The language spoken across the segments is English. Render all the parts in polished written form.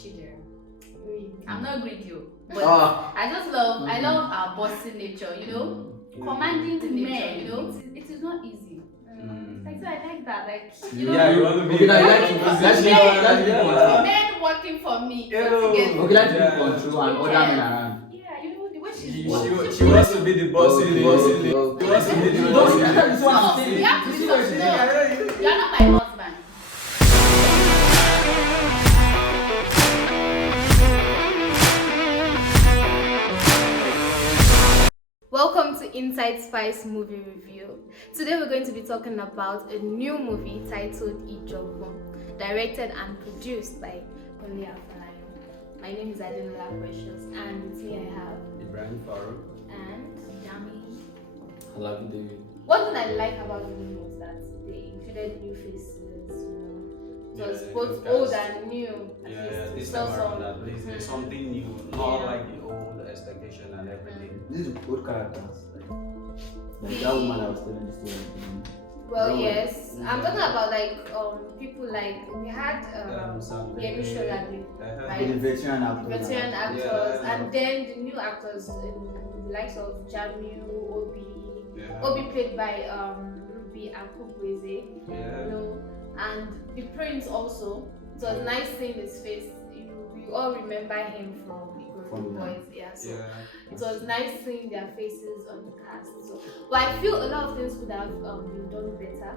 Children. Really? I'm not greedy, but I love our bossy nature, commanding the nature, it is not easy. Like, so I like that, like, Yeah, you want to be. Okay, now you like to men working for me. okay, like to be control and other men around. Yeah, the way she's She wants to be the boss in the boss. She Okay. wants to be the Don't boss. say that is what I'm No, saying. you have to be See what she's saying? no, you're not my husband. Welcome to Inside Spice Movie Review. Today we're going to be talking about a new movie titled Ijogbon, directed and produced by Kunle Afolayan. My name is Adenola Precious, and with me I have Ibrahim Farouk. and Dami. I love you, David. One thing I like about the movie was that they included new faces, It was both old and new. This time around at least there's something new, not like the old expectation and everything. These are good characters. Like that woman I was telling the story. Well, No, yes. I'm talking about people like we had Something. Sholabi, The veteran actors. veteran actors, Yeah. and then the new actors, the likes of Jamiu, Obi. Yeah. Obi played by Ruby Akubweze, Yeah. and the prince also. It was nice seeing his face. You all remember him from From the the- Boys, yeah. So Yeah. it was nice seeing their faces on the cast. So, but I feel a lot of things could have been done better,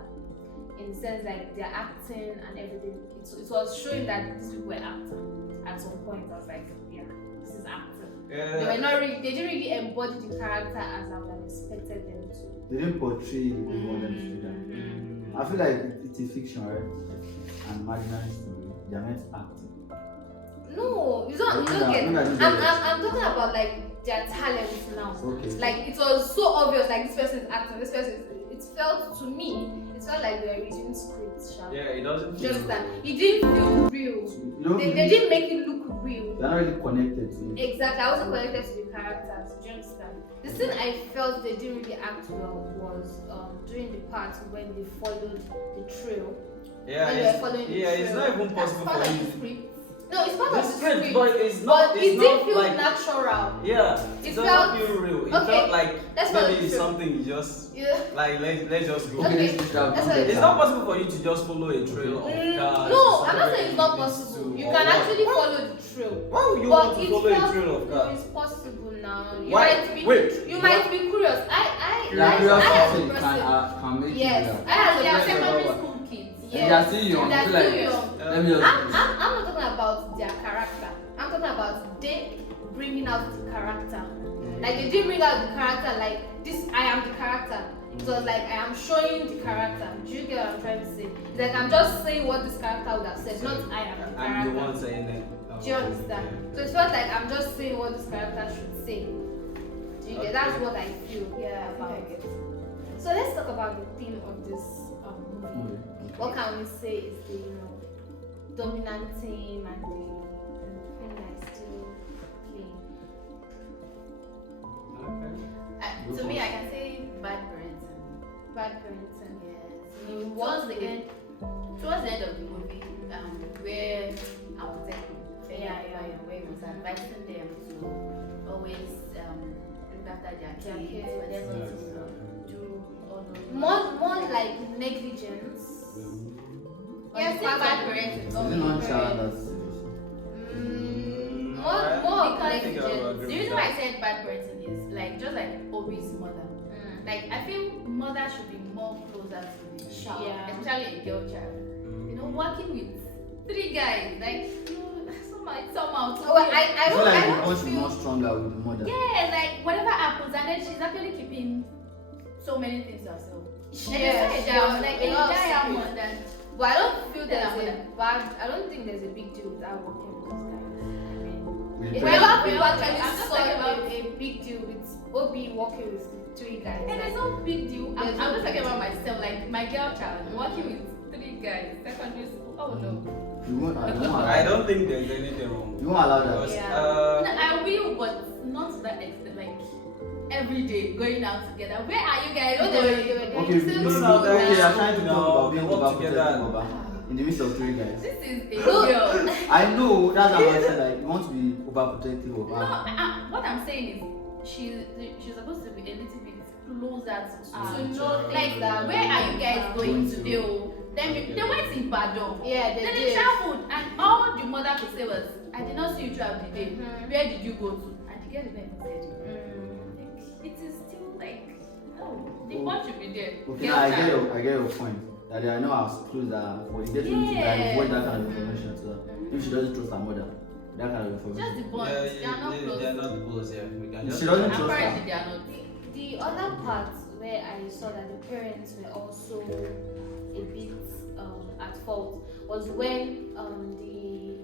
in the sense like their acting and everything. It was showing that these people were acting at some point. I was like, yeah, this is acting. They were not really. They didn't really embody the character as I would have expected them to. They didn't portray the way we want them to do that. I feel like it's a fiction, right? And imaginary story. They're meant to act. No, you don't get. I'm talking about like their talents now. Okay. Like it was so obvious, like this person is acting, this person. It felt to me, it felt like they were reading scripts. Yeah, it doesn't Do you feel understand? It didn't feel real. They didn't make it look real. They're not really connected to it. Exactly, I wasn't connected to the characters. Do you understand? The scene I felt they didn't really act well was during the part when they followed the trail. Yeah, When they were following the it's trail. not even possible That's part for of you. the script. No, it's part The of the script, script. but it's not. But It's it not didn't feel like natural. yeah. It It does felt- not feel real. It okay, felt like let's follow maybe the trail. something you just Yeah. like let's just go. Okay. Let's try That's to what do It's that. not possible for you to just follow a trail of cars. No, to I'm not somewhere saying it's not you need possible. to, You or can what. actually follow the trail. Why would you But want to it follow a felt- trail of no, cars? it's possible now. You Why? might be, Wait, you what? might be curious. I Like as curiosity a person, can make yes, you I as a They are person, secondary school kids. And they are still young. They are I feel still like young. let me just I'm not talking about their character. I'm talking about they bringing out the character. Like they didn't bring out the character like this. I am the character. It was like I am showing the character. Do you get what I'm trying to say? It's like I'm just saying what this character would have said, not I am the character. I'm the one saying it. Do you understand? So it felt like I'm just saying what this character should say. Do you get? That's what I feel. Yeah, about it. So let's talk about the theme of this movie. What can we say is the dominant theme and the thing that's still playing? To me, I can say bad parenting. Bad parenting. Yes. Towards the end of the movie, where I was where he was advising them to always look after their kids, for them not to do all those. More like negligence. Yes, bad parenting. Is it not child that's More of Because negligence. the reason why I said bad parenting is like just like Obi's mother. Like I feel mother should be more closer to the child, Yeah. especially a girl child. Working with 3 guys, like somehow. Oh, I feel like the don't bond should be feel. more stronger with the mother. Yeah, like whatever happens, and then she's actually keeping so many things to herself. Yes, Like a a lot of diamond secrets. and But I don't feel Tell there's her a bad. I don't think there's a big deal with her working with those guys. With If the- a lot of people well, actually I'm just saw talking a about- big deal with Obi working with 3 guys. and it's no big deal. I'm There's just no talking big about myself, like my girl child working with 3 guys, secondary school. Oh no. You won't allow I that. don't think there's anything wrong. You won't allow that. Because, Yeah. No, I will, but not to that extent. Like every day going out together. Where are you guys No, going? they were Okay, the same no, school no, okay, now. I'm trying to talk about They being work about together. protecting Oba. in the midst of three guys. This is a girl. I know that's how I said, like, you want to be overprotective of No, her. what I'm saying is she's supposed to be a little bit closer to know like that. where are you guys going today? Oh? Then they went in Badon. Yeah, Then they traveled, and all the mother could say was, I did not see you throughout the day. Where did you go to? And the girl even said, it is still like, no, the bond should be there. Okay, now I get your point. That they are not as close that for the get to avoid that kind of information to her. If she doesn't trust her mother, that kind of information. Just the bond. They are not close. They are not close, yeah. We can just She doesn't trust Apparently her. they are not. The other part where I saw that the parents were also a bit at fault was when the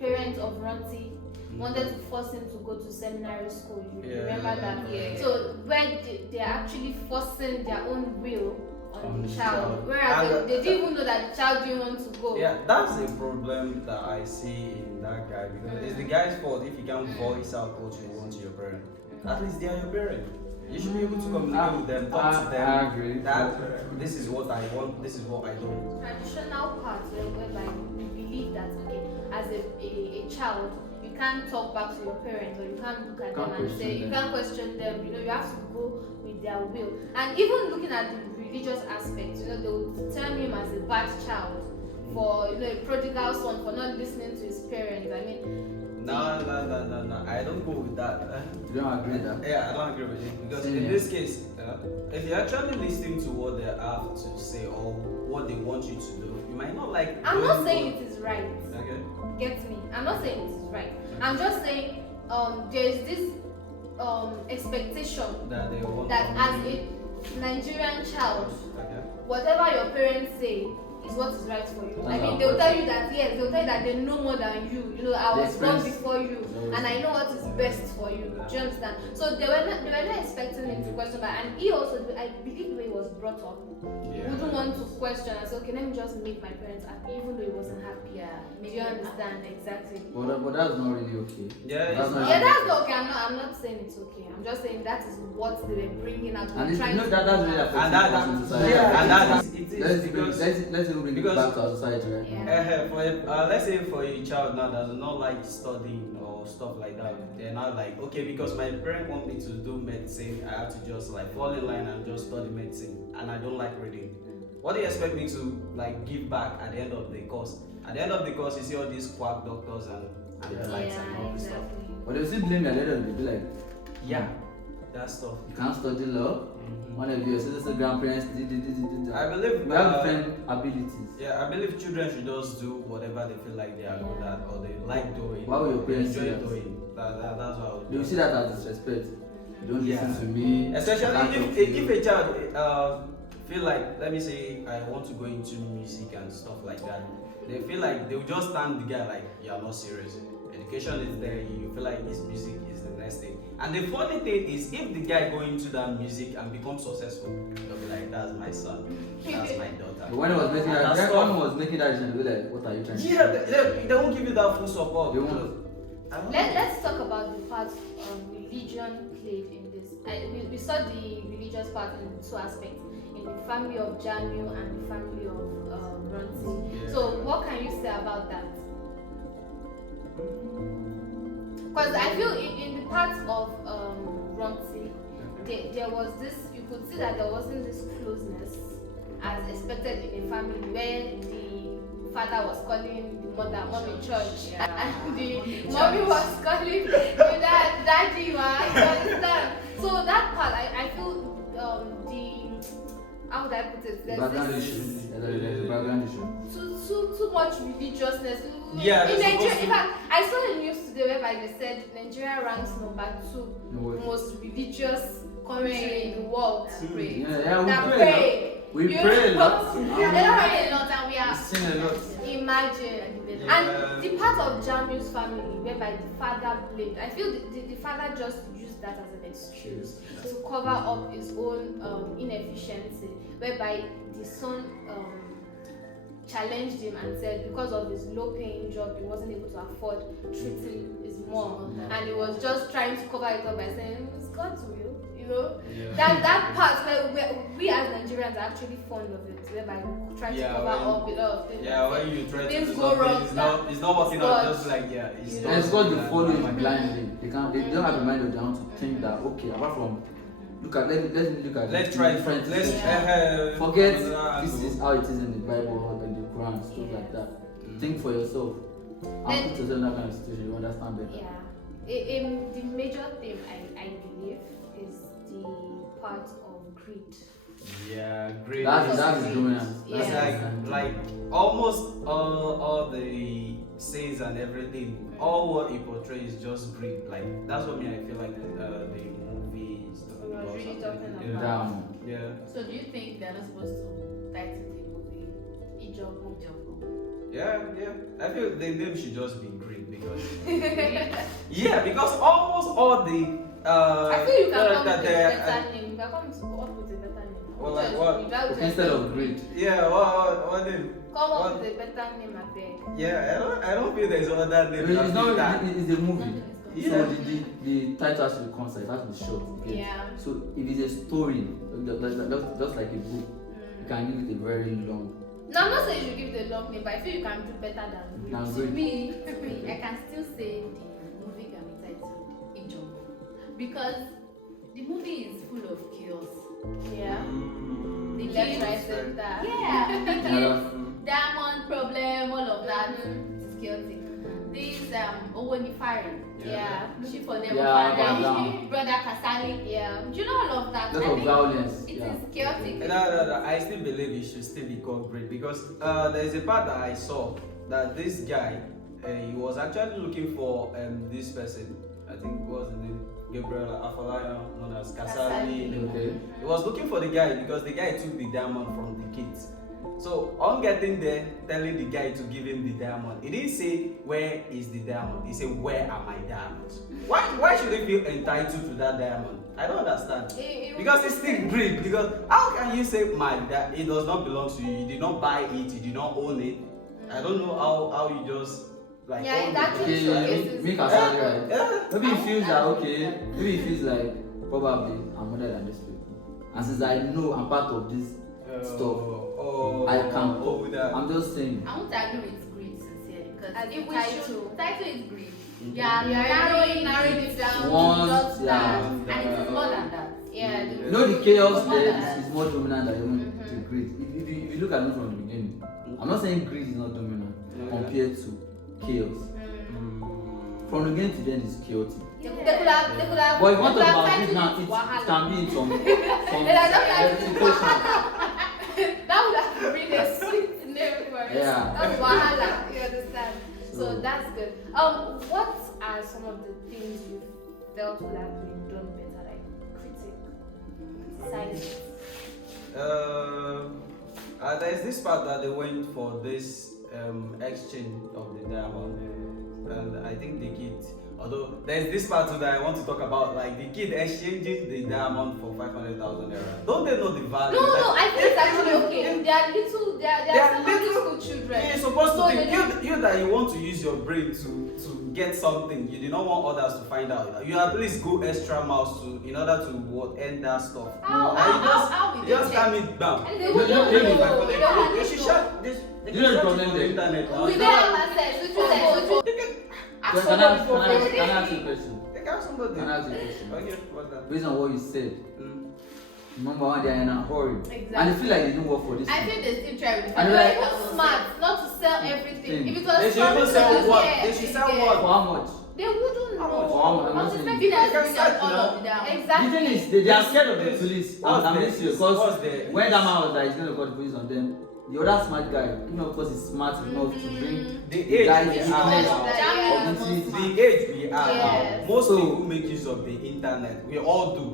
parents of Ronti wanted to force him to go to seminary school. You remember that? Yeah. So where they are actually forcing their own will on the child, And whereas they didn't even know that the child didn't want to go. Yeah, that's a problem that I see in that guy because it's the guy's fault if you can't voice out what you want to your parent. At least they are your parent. You should be able to communicate with them, talk to them. I agree. That this is what I want, this is what I don't. Traditional part whereby we believe that okay, as a child, you can't talk back to your parents or you can't look at them and say you can't question them. You know, you have to go with their will. And even looking at the religious aspect, you know, they would term him as a bad child for a prodigal son for not listening to his parents. I mean. No. I don't go with that. You don't agree with that? Yeah, I don't agree with it because in this case, if you're actually listening to what they have to say or what they want you to do, you might not like. I'm not saying it is right. Okay. Get me? I'm not saying it is right. I'm just saying there is this expectation That they want. that as a Nigerian child, Okay. whatever your parents say is what is right for you. I mean, That's they'll tell you that they'll tell you that they know more than you. You know, I was born before you, and I know what is best for you. Do you understand? So they were not expecting him to question that, and he also, I believe, the way he was brought up, wouldn't want to question and say, okay, let me just make my parents happy, even though he wasn't happy. Yeah. Do you understand exactly? But that's not really okay. Yeah, That's not Yeah, really that's not okay. I'm not saying it's okay. I'm just saying that is what they were bringing out. And it's, trying you know to that's really affecting And that, us in society. yeah, and that is, it is Let's even bring it because- back to our society right now. let's say for a child now that does not like studying or stuff like that, they're not like, okay, because my parents want me to do medicine, I have to just like fall in line and just study medicine, and I don't like reading. What do you expect me to like give back at the end of the course? At the end of the course, you see all these quack doctors and the likes and all this stuff. But they'll still blame you at the end of the day, be like, Yeah, that stuff. you can't study law. One of your sister grandparents did. I believe We have different abilities. Yeah, I believe children should just do whatever they feel like they are good at or they like doing. Why will your they parents enjoy do that? doing. That's what I would They will see that as disrespect. You don't listen to me. Especially if a child feel like, let me say, I want to go into music and stuff like that. They feel like they will just stand the guy like, you are not serious. Education is there, you feel like his music is the next thing. And the funny thing is, if the guy go into that music and become successful, they'll be like, that's my son, that's my daughter. But when he was making And that, that's when tough. he was making that decision, they were like, what are you trying to do? Yeah, they won't give you that full support. They won't. I don't know. Let's talk about the part religion played in this. We saw the religious part in two aspects, in the family of Janu and the family of Ronti. Yeah. So what can you say about that? Because I feel in the part of Ronti, there was this, you could see that there wasn't this closeness as expected in a family where the father was calling the mother mommy church, and the mommy was calling the dad daddy, man. You understand? So that part, I feel how would I put it? There's Background this- issue. There's a background issue. too much religiousness. Yeah, in they're Nigeria, supposed in fact, I saw the news today whereby they said Nigeria ranks number 2 No way. most religious country in the world. Pray. Yeah, That we pray. pray. We You pray a know? lot. They don't pray a lot, and we We are. sing a lot. Imagine. Yeah. And the part of Jamu's family whereby the father blamed, I feel the father just used that as an excuse to cover up his own inefficiency, whereby the son challenged him and said because of his low paying job he wasn't able to afford treating his mom, and he was just trying to cover it up by saying it's God's will. you know. Yeah. That part where we as Nigerians are actually fond of it, whereby we try to Yeah, cover when- up a lot of things. Yeah, when you try to Things do go something, wrong, it's not working out. Just like it's You not. And it's called the that- following that- blindly. They don't have a mind of their own to think that okay, apart from look at let me look at Let's the try. different Let's things. Forget another this angle. is how it is in the Bible or in the Quran, stuff like that. Think for yourself. And put yourself in that kind of situation, you understand better. Yeah. The major theme I believe is the part of greed. Yeah, great. That is Great. dominance. It's Yeah. like almost all the scenes and everything, all what it portrays is just greed. Like that's what I feel like the movie is talking Was about. really something. talking Yeah. about. Down. Yeah. So do you think they're not supposed to title the movie Ijogbon. Yeah, yeah. I feel the name should just be greed because yeah, because almost all the I feel you can come that with a they better name. You can come up with a better name. Well, like what? Without just Instead of saying greed. yeah, what name? Come up What? with a better name, I beg. Yeah, I don't feel there's other name. It's that not fit that. it's a movie. Nothing is Yeah. So the title has to be concise, it has to be short. Okay? Yeah. So if it's a story, just like a book, you can give it a very long. No, I'm not saying you should give it a long name, but I feel you can do better than greed. Than To greed. me, I can still say the movie can be titled Ijogbon because the movie is full of chaos. Yeah. Mm. The Left, kids- right, center. Yeah, the kids, Another- diamond problem, all of that Mhm. is chaotic. This Owonifari, Yeah. looking for them, Yeah, down. brother Kasali, Yeah. do you know all of that? Lot I of think violence. it Yeah. is chaotic. No. I still believe it should still be called greed because there is a part that I saw that this guy he was actually looking for this person. I think it was the name Kunle Afolayan, known as Kasali. Okay. He was looking for the guy because the guy took the diamond from the kids. So on getting there, telling the guy to give him the diamond, he didn't say where is the diamond. He said where are my diamonds? Why should he feel entitled to that diamond? I don't understand. Because it's still greed. Because how can you say that it does not belong to you? You did not buy it. You did not own it. I don't know how you just like. Yeah, own it actually it. showcases- Make a salary, right? Yeah. Maybe he feels that okay. Maybe he feels like probably I'm better than these people. And since I know I'm part of this stuff, I can. That. I'm just saying. I won't agree with greed sincerely because As if a we title. should title is greed. Mhm. Yeah, narrowing it down to Once, just that, yeah. and it is more than that. Yeah. You know the chaos More there than that. is more dominant than even Mhm. the greed. If you look at it from the beginning, I'm not saying greed is not dominant compared to chaos. From the beginning to the end is chaotic. They could have. But if you want to they could have about titled it now, it it Wahala. can be in some They are just like situation. That would have been a sweet name for it. Yeah. That's Wahala. You understand? So So- that's good. What are some of the things you felt would have been done better, like criticize? There's this part that they went for this exchange of the diamond, and I think the kid. Although there's this part too that I want to talk about, like the kid exchanging the diamond for 500,000 naira. Don't they know the value? No, Like, I think it's actually okay. They are little, they are secondary school children. You're supposed So to they think you that you want to use your brain to get something. You do not want others to find out. You at least go extra miles in order to end that stuff. How will You just they calm check? it down. And they You wouldn't don't- you don't- know. They don't They have should to shut this. They You know the can shut problem it on there? the internet now. We It's don't not- have access. We just like, Ask Can I somebody ask for free. can I ask you a question? They can ask somebody. Can I ask you a question? Okay, what's that? Based on what you said, Mm. number one, they are in a hurry. Exactly. And they feel like they don't work for this. I think they still try with And They like- were even smart not to sell everything. If it was They should something even sell that was what? there, They should sell yeah. what? For how much? They wouldn't How know. much? For how much? I'm not Until saying. maybe They that's can bring search up all now. of them. The Exactly. thing is, they are scared of the police. What's I'm there? serious What's because there? when that man was like, he's going to call the police on them, the other smart guy, you know, because he's smart enough to bring The the age guy we the are weakness now. Yeah. of infinity. The age we are Yes. now, most So- people make use of the internet. We all do.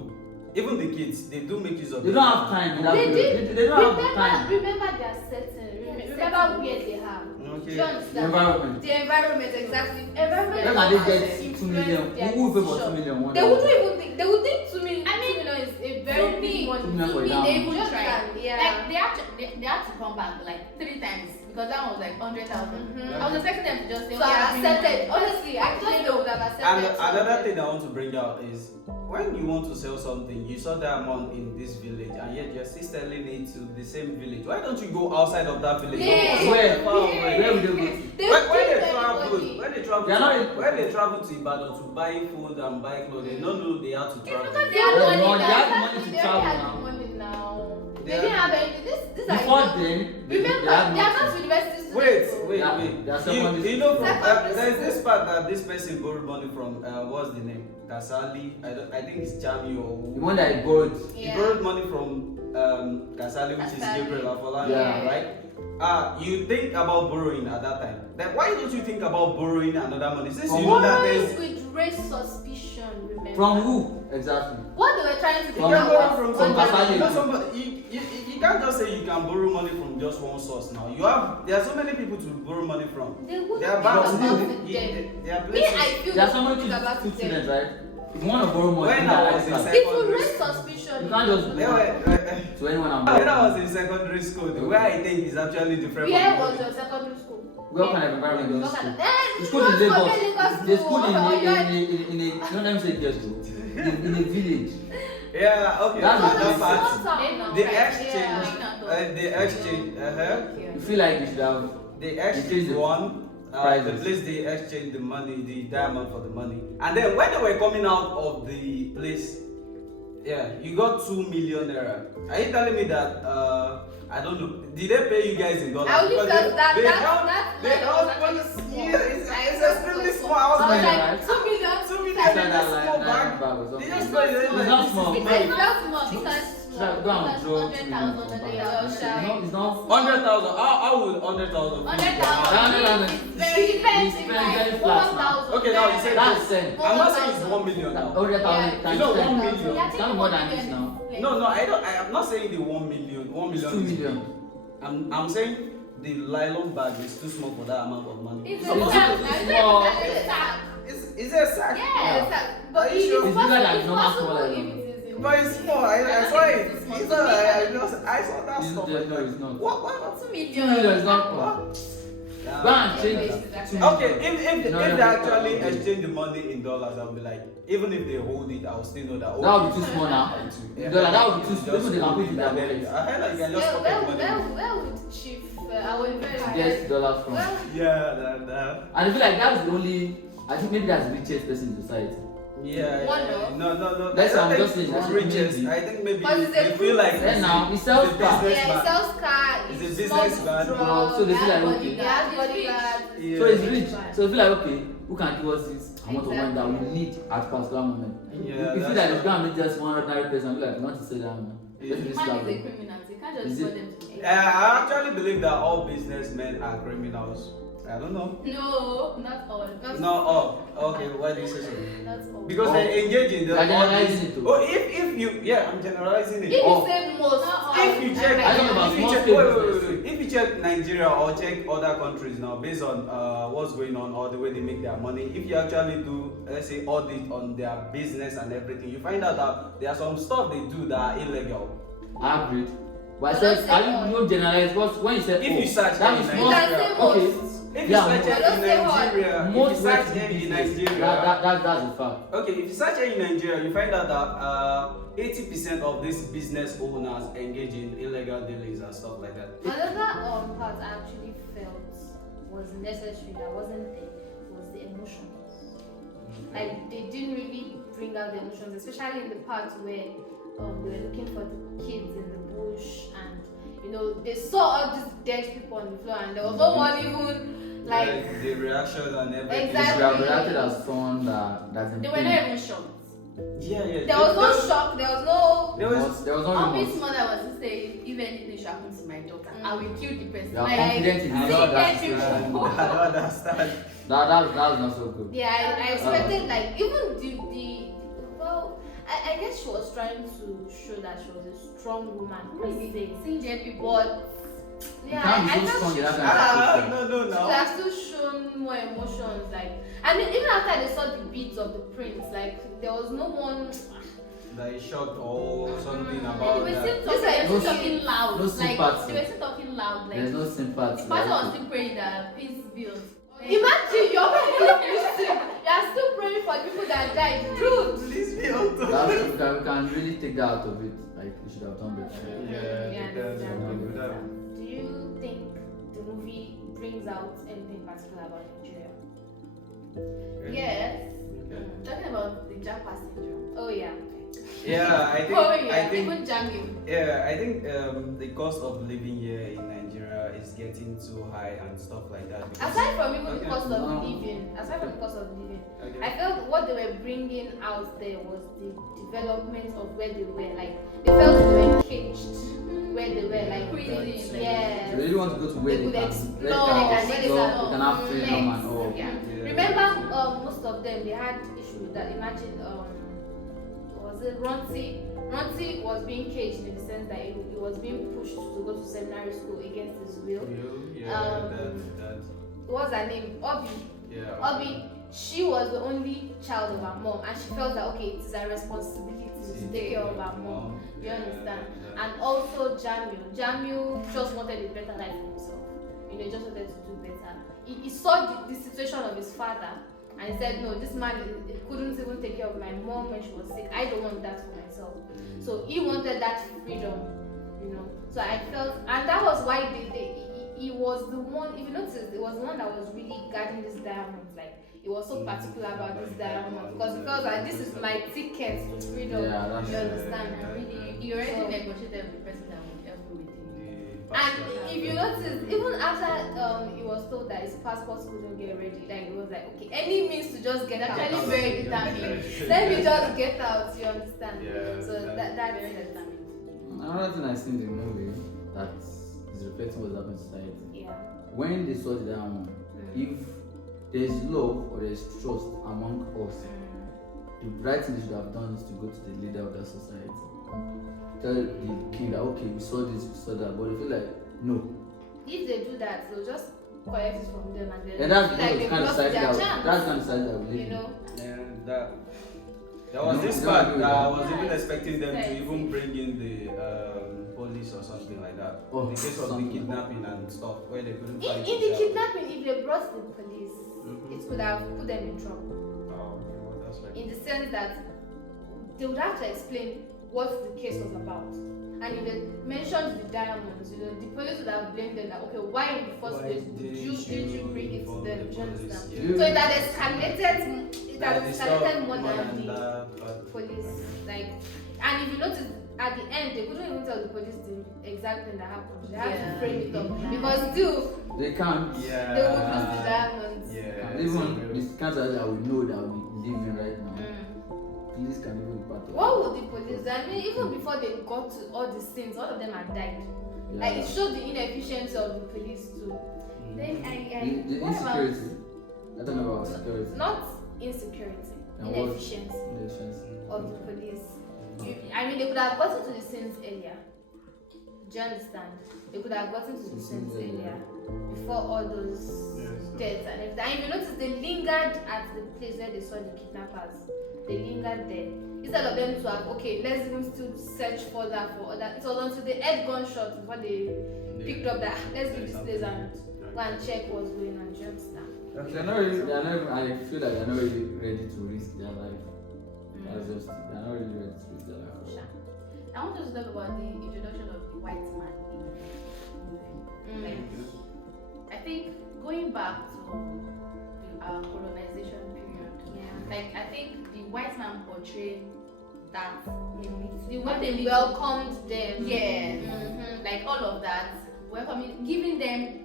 Even the kids, they do make use of They the don't have time in that They period. did. They don't have time. Remember their setting. Remember where they have. Okay. Do you The understand? environment. The environment, exactly. Environment. Where can they has get 2 influenced million? their Who will pay for decision. 2 million? One They day? wouldn't even think. They would think 2 million. I mean, 2 million is a To very me, big money. To me, for to me, down. they even Just tried. that, yeah. Like they had to come back like 3 times because that one was like 100,000. Mhm. I was expecting them to just say, So I "Okay, I'll bring accepted. it." Honestly, I thought they would have accepted. And another 200. thing I want to bring out is when you want to sell something, you saw diamond in this village, and yet you're still selling it to the same village. Why don't you go outside of that village? Yeah. Where? Far away. Where would they go to? When they travel to Ibadan to buy food and buy clothes, they don't know they have to travel. They have Oh, money no, now. they have money to They travel already now. have the money now. They They didn't have- have any. This Before I know. then, Remember, they are not university students. Wait. Yeah, they are secondary You know, school. there is this part that this person borrowed money from. What's the name? Kasali. I think it's Jami The or. one that I borrowed. He Yeah. borrowed money from Kasali, which is Kasali. Gabriel Afolayan, Yeah. right? You think about borrowing at that time. Then why don't you think about borrowing another money? Since you know that Borrowing there's with race suspicion, remember? From who? Exactly. What they were trying to do you can borrow was from From somebody. Kasali. You know somebody. You can't just say you can borrow money from just one source now. There are so many people to borrow money from. They wouldn't There are think banks. about it There then. are Me, places. I feel There are they so would many think about two it students, then. right? If you want to borrow money, When you I can was in ask It will secondary raise school. suspicion. You can't just There were- to anyone I'm When I borrowing. was in secondary school, the way I think is actually different. Where from was your secondary school? What kind of environment is What school? kind of- The school in Lagos. The school in Oh, yeah. no, let me say yes, in a village. Yeah, okay. That's that the part. They The exchange, You feel like you should have. the exchange Increase the one, the prices. place they exchange the money, the diamond for the money, and then when they were coming out of the place, yeah, you got 2 million naira. Are you telling me that? I don't know. Did they pay you guys in dollars? I only Because felt that they that held- that they money held was money- actually small. yeah, it's Like, extremely so small. I was I was like, like 2 million. 2 million It's in not this like small nine bag. bag or They something. just It's put it not in like, small. this is It's It money. felt small because Go and draw 2 million. 100,000 a day. It's not. 100,000. How would 100,000? 100,000 is very expensive. very Like flat now. 1,000. Okay, now you said That's it. I'm not saying it's 1 million now. 100,000 Yeah. times You know, 10. 1 million. Yeah, I It's think not more than 1 this now. million. No, I don't. I am not saying the 1 million. 1 It's million. 2 is million. big. I'm saying the nylon bag is too small for that amount of money. It's So a it's sack. not- I it's think not- it's a sack. Is it a sack? Yeah, it's a- Are but you it sure? is It's bigger than possible. normal It's small possible level. if it is in. But it's small. I saw it. It's small. It's not. I saw that It's stuff. no, it's not. What? 2 2 million. million is not small. Go and change Anyways, it. it's 2 actually- Okay, million. if No, they no, actually no. exchange the money in dollars, I'll be like, even if they hold it, I'll still know that. That would be too small now. Yeah. Dollar, that would be too small. Just Even they can put it in their hold wallet. I heard like you can just Where, pocket where, money. where would Chief our very Get dollars from. Well, Yeah, that. And I feel like that's the only. I think maybe that's the richest person in society. Yeah. One No. That's I what I'm think just saying, that's richest. maybe. I think maybe But it's a they feel like Then now, he it's sells a car. business yeah, man. he sells car. He's he a smokes businessman. drugs, So they feel like, he okay. has bodyguards. Yeah. So it's rich. So I feel like, okay, who can give us this amount of money that we need at particular moment? Yeah, You feel that's like true. it's gonna make just one ordinary person be like, I want to say that man. Yeah. Let's just Man slap is a him. criminal. You can't Is just it? put them to jail. I actually believe that all businessmen are criminals. I don't know. No, not all. No, okay. Why do you say so? Not all. Because Oh. they engage in the Like all generalizing this. it too. Oh, if you, yeah, I'm generalizing it. If Oh. you say most, If you check, I don't know about if you small check, scale wait. business. If you check Nigeria or check other countries now, based on what's going on or the way they make their money, if you actually do, let's say, audit on their business and everything, you find out that there are some stuff they do that are illegal. I agreed. But I But said, don't say I all. don't generalize because when you said, If you search that in means you most, can say okay, most. If you Yeah, search but it don't in say what. Nigeria, if most you search West here in business, Nigeria, that's a fact. okay, if you search here in Nigeria, you find out that 80% of these business owners engage in illegal dealings and stuff like that. Another part I actually felt was necessary that wasn't there was the emotions. Like they didn't really bring out the emotions, especially in the part where they were looking for the kids in the bush and they saw all these dead people on the floor and there was no one even like the reactions and everything. Exactly. They have reacted as someone that's in They were pain. not even shocked. Yeah. there was no shock, there was no There was There was no Obvious remorse. mother was to say, if anything should happen to my daughter, I will kill the person. You are Like, confident in I the don't God that's understand. people. I don't understand. That's not so good. Yeah, I expected like even the well, I guess she was trying to show that she was a strong woman. Really? Seeing dead people. But You yeah, can't be I so thought strong she in that should kind of have No. she could have still shown more emotions. Like I mean, even after they saw the beads of the prints, like there was no one. That is shocked or something And about they were that. still This talking, is talking loud. no like, sympathy. they were still talking loud. Like, There's no sympathy. the pastor was still praying that peace be. Imagine you're still praying really take that out of it. Like you should have done better. Yeah, that's good. Do you think the movie brings out anything particular about Nigeria? Yes. Okay. Talking about the Japa syndrome. Oh yeah. Yeah, I think. Oh yeah, I think. even Jamil. Yeah, I think the cost of living here in Nigeria is getting too high and stuff like that. because- Aside from even the Okay. cost of living, Okay. I felt what they were bringing out there was the development of where they were. Like they felt they were caged where they were. Like Prison, like- yes. They really want to go to where They they could can explore, explore, they they can have freedom and all. Yeah. Yeah. Remember, most of them they had issue with that. Imagine, was it Ronti? Ronti was being caged in the sense that he was being pushed to go to seminary school against his will. Yeah, that. What's her name? Obi. Yeah. Obi. She was the only child of her mom, and she felt that okay, it is her responsibility to take care of her mom. You understand? And also Jamil just wanted a better life for himself. You know, he just wanted to do better. He saw the situation of his father, and he said, no, this man he couldn't even take care of my mom when she was sick. I don't want that for myself. So he wanted that freedom, you know. So I felt, and that was why he was the one. If you notice, it was the one that was really guarding this diamond. Like he was so particular about this diamond because he felt like this is my ticket to freedom. Yeah, that's you understand? You already So- negotiated with the person that would help you with it. And if you notice, even after he was told that his passport couldn't get ready, like it was like, okay, any means to just get out. Actually very determined. Let me just get out. You understand? Yeah, So that's Very it. determined. Another thing I seen in the movie that is reflecting what's happening in society. Yeah. When they saw the diamond, if there's love or there's trust among us, the right thing they should have done is to go to the leader of that society. Tell the king that okay, we saw this, we saw that, but they feel like no. If they do that, they'll just collect it from them and then And that's feel like the they've kind of lost society their that chance. that's the kind of society that we live You in. know? And there was No, this no, part no, that I no. was even expecting them to Society. even bring in the police or something like that. Oh, the case of the something. kidnapping and stuff where they couldn't find In the each other. kidnapping, if they brought the police, Mhm. it could have put them in trouble. Oh, okay, well, that's right. In the sense that they would have to explain what the case was about. And if they mentioned the diamonds, you know, the police would have blamed them that okay, why in the first Why place did you bring it to inform them? the Do you police? understand? Yeah. So it had escalated. It Like had the escalated stuff more than the that, but police. Like, and if you notice, at the end they couldn't even tell the police the exact thing that happened. They had to frame it up because still They can't. yeah. they would lose the diamonds. Yeah. Even this cancer that we know that we live in right now, police can even be part of What would the police do? I mean, even before they got to all the scenes, all of them had died. it. Like it showed the inefficiency of the police too. Then the what about insecurity. I don't know about security. Not insecurity, And what? inefficiency Inefficiency. of the police. I mean, they could have gotten to the scenes earlier. Do you understand? They could have gotten to the scenes earlier before all those deaths and everything. And if you notice, they lingered at the place where they saw the kidnappers. They lingered there. Instead of them to have, okay, let's even still search further for other. It was until they heard gunshots before they picked up that, let's leave this place and go and check what's going on. Do you understand? They're not really, I feel like they're not really ready to risk their life. That's just, they're not really ready to risk their life. Sure. I want us to talk about the introduction of the white man in the movie. Like, I think going back to our colonization period, like I think the white man portrayed that The what way they they welcomed them. yes, Mm-hmm. like all of that, welcoming, giving them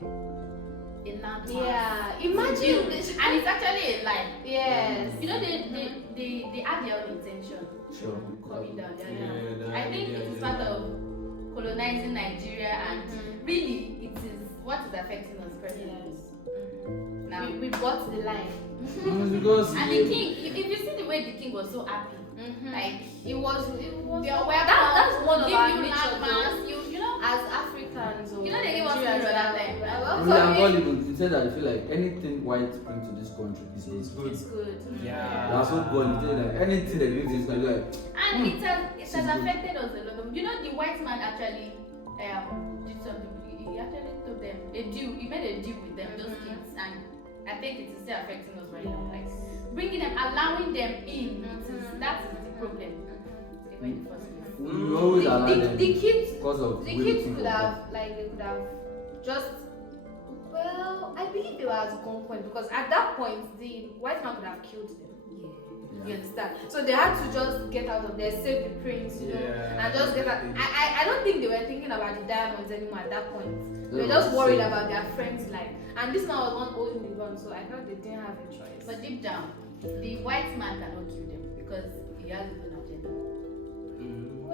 a landmark. Yeah. to Imagine build. And it's actually a lie. Yes. You know, they had their own intention Sure. coming down. Yeah, I think it is part of colonizing Nigeria, and really it is what is affecting us presently. Now, We bought the line. Because and the king, if you see the way the king was so happy, like It was you're welcome. that's one of give our you nature landmarks, though. you know. As Africans, You know they give us Nigerians, food that time. we are we are welcoming. Bollywood. You said that you feel like anything white bring to this country is good. It's good. It's good. Yeah. That's what Bollywood say, like anything they bring to this country, like And it has This is good. affected us a lot. You know, the white man actually did something. He actually told them a deal. He made a deal with them, those kids, and I think it is still affecting us right now. Like bringing them, allowing them in. That is the problem. they were in the first place. We always allow them The kids, because of the way we kids think could of have, like, they could have just, well, I believe they were at gunpoint because at that point, the white man could have killed them. Yeah. You understand? So they had to just get out of there, save the prince, you know, and just get out. I don't think they were thinking about the diamonds anymore at that point. They were just worried about their friend's life. And this man was one holding the gun, so I felt they didn't have a choice. But deep down, the white man cannot kill them because he has his own agenda.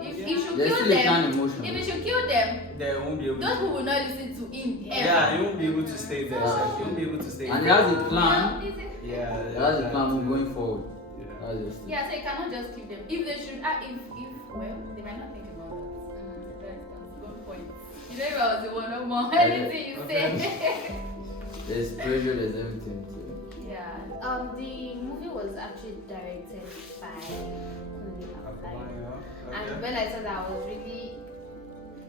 If he should There's kill still a them, kind of emotion. if he should kill them, They won't be able those to. people will not listen to him. Yeah, he won't be able to stay there. So he won't be able to stay And he there. has a plan. Yeah, He has a plan going forward. Yeah. That's just it. Yeah, so you cannot just kill them. If they should, if well, they might not think about that. That's good point. You know, if I was the one no more, anything you say. There's pressure, there's everything too. Yeah. The movie was actually directed by Kunle Afolayan. And when I saw that, I was really.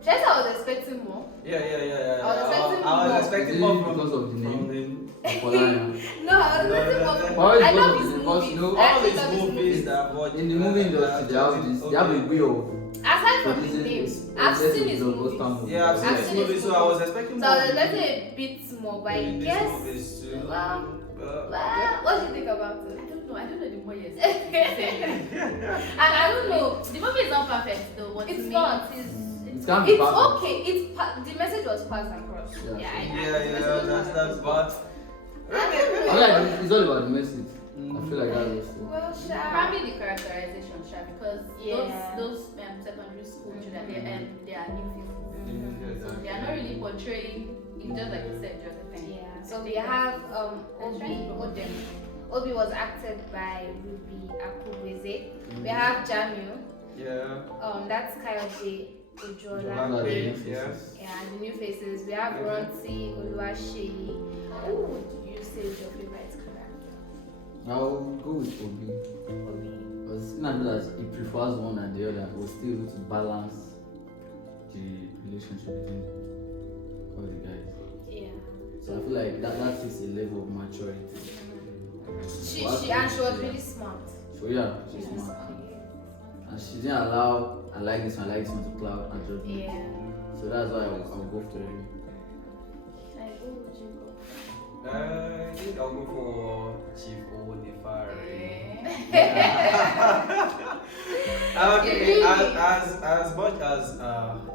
Just I was expecting more. Yeah. I was expecting I was expecting Is it more from because of the from name? Afolayan. No, I was expecting more. No. Why is I it love because his of the- because, movies. you know, I all actually these love his movies that I've watched In the movie industry, they have a way of Aside from his producing names, I've seen his movies. Yeah, I've seen I've this seen movie, his so I was movies. expecting So more. I was expecting a bit more, but I in these guess. movies too. Well, Okay. what do you think about it? I don't know the more yes. And I don't know. The movie is not perfect though. What It's to me, not. It can't be It's perfect. okay. The message was passed across. Yeah, Yeah, Yeah, that's but. I feel like it's all about the message. I feel like that's just it. Well, Sha. probably the characterization, Sha, because Yeah. those secondary school children, they are new faces. So they are not Yeah. really portraying. It's just like you said, just a thing. Yeah. So we have Obi. Obi was acted by Ruby Akubeze. We have Jamil. Yeah. That's Kayode Jola, Ojola. yeah. Yeah, and the new faces. We have Ronti Oluwaseyi. Who would you say is your favorite character? I'll go with Obi. Obi. Because in as much as he prefers one and the other, we're still able to balance the relationship between all the guys. Yeah. So I feel like that takes a level of maturity. She was really smart. So yeah, she's smart. And she didn't allow I like this one to cloud and judge me. Yeah. So that's why I'll go for it. Like, who would you go? I think I'll go for Chief Onifare. Okay, as much as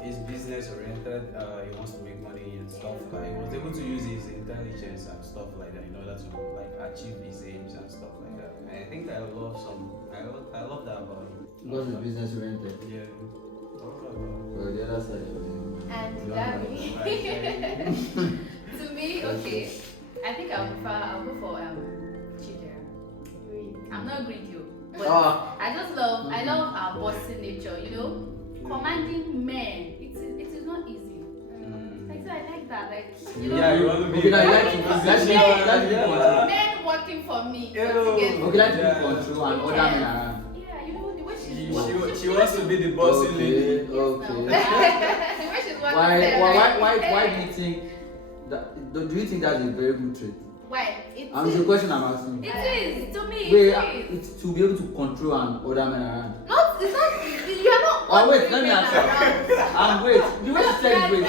he's business oriented, he wants to make money and stuff. He was able to use his intelligence and stuff like that in order to like achieve his aims and stuff like that. And I think I love that about him. Because it's business oriented. Yeah. But the other side of it. And Gabby. To me, okay. I think I'll go for Chidera. I'm not greedy, but I love our bossy nature, you know. Commanding men, it is not easy. Like so I like that, like you know. Yeah, you want to be. Okay, now you like to control. Men working for me. Ew. Okay, like to be control and other men around. Yeah, you know the way She wants to be the bossy lady. Okay. the way she's working. Why do you think that? Do you think that's a very good trait? Why? It's a question I'm asking. It is to me. Wait, it is. it's to be able to control and other men around. It's not. You are not. Oh wait, let me answer. Wait, the way she said wait,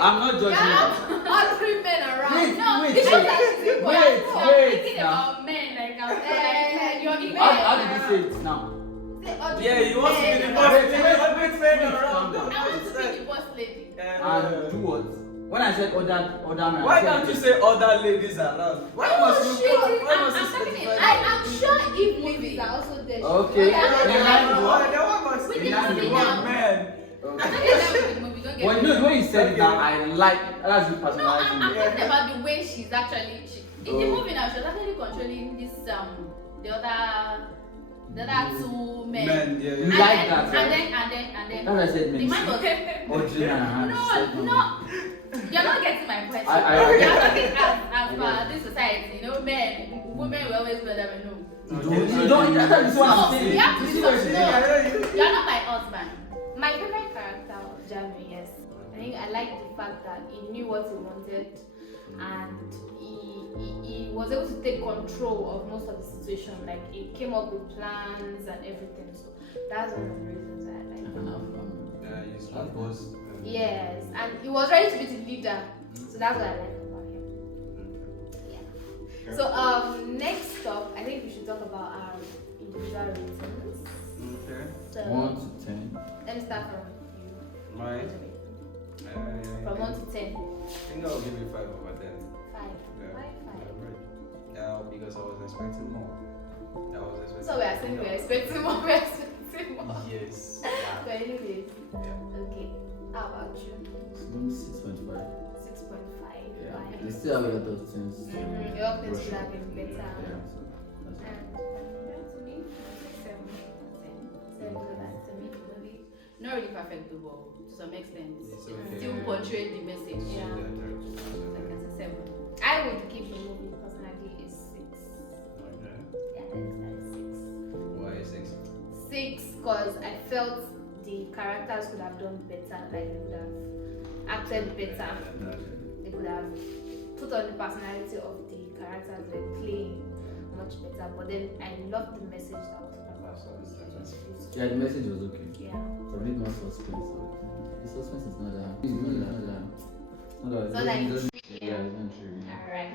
I'm not You judging are her. not all three men around. Wait, No, wait, it's wait, not that she's equal. wait, I'm wait, thinking now. about men, like I'm you're equal. How did you say it now? Yeah, he wants to be the Wait, boss. wait, Wait, wait, around. calm down. I want to be the boss lady. And do what? When I said other men, Why I said can't you say other ladies around? Why must you? Why must you specify? I'm sure if ladies are also there. Okay. Why must With you the movie now. men? I'm talking about the movie, don't get When me no, wrong. when you said it now, I like that's your No, I'm personality. talking about the way she's actually in the Oh. movie now. She's actually controlling this the other two men. Men, yeah, You yeah. like that, right? And then That's what I said, the men. man was Audrey and no, you're not getting my point. I You're get talking as per this society, you know, women will always go there, no. You don't. That's what I'm No, saying. we have to You be see what I'm saying? You're not my husband. My favorite character was Jamie, yes. I think I like the fact that he knew what he wanted and he was able to take control of most of the situation. Like he came up with plans and everything. So that's one of the reasons I like him. Yeah, he's one boss. Yes, and he was ready to be the leader. So that's what I like about him. Yeah. So next up, I think we should talk about our individual ratings. Okay. So 1 to 10. let me start from you. Mine. From 1 to 10. I think I'll give it 5 over 10. 5. Yeah. Why 5? Yeah, because I was expecting more. So we are saying we're expecting more. We're expecting more. Yes. So anyways, Yeah. okay. How about you? Maybe 6.5. 6.5. Yeah. Why? They still have a lot of things. Your things should have been better. Yeah, so that's And to me, 7. 7 to me, the movie. Not really perfect, though, but to some extent, It's it okay. still portrayed the message. Yeah. So I can say 7. I would give the movie personally is 6. Okay. Yeah, that is 6. Why 6? 6 because I felt the characters could have done better, like they could have acted better, they could have put on the personality of the characters they were playing much better. But then I loved the message that was Yeah, the message was okay. yeah. So a bit more suspense. The suspense is not that. It's not that. So like Yeah, it's not true. alright.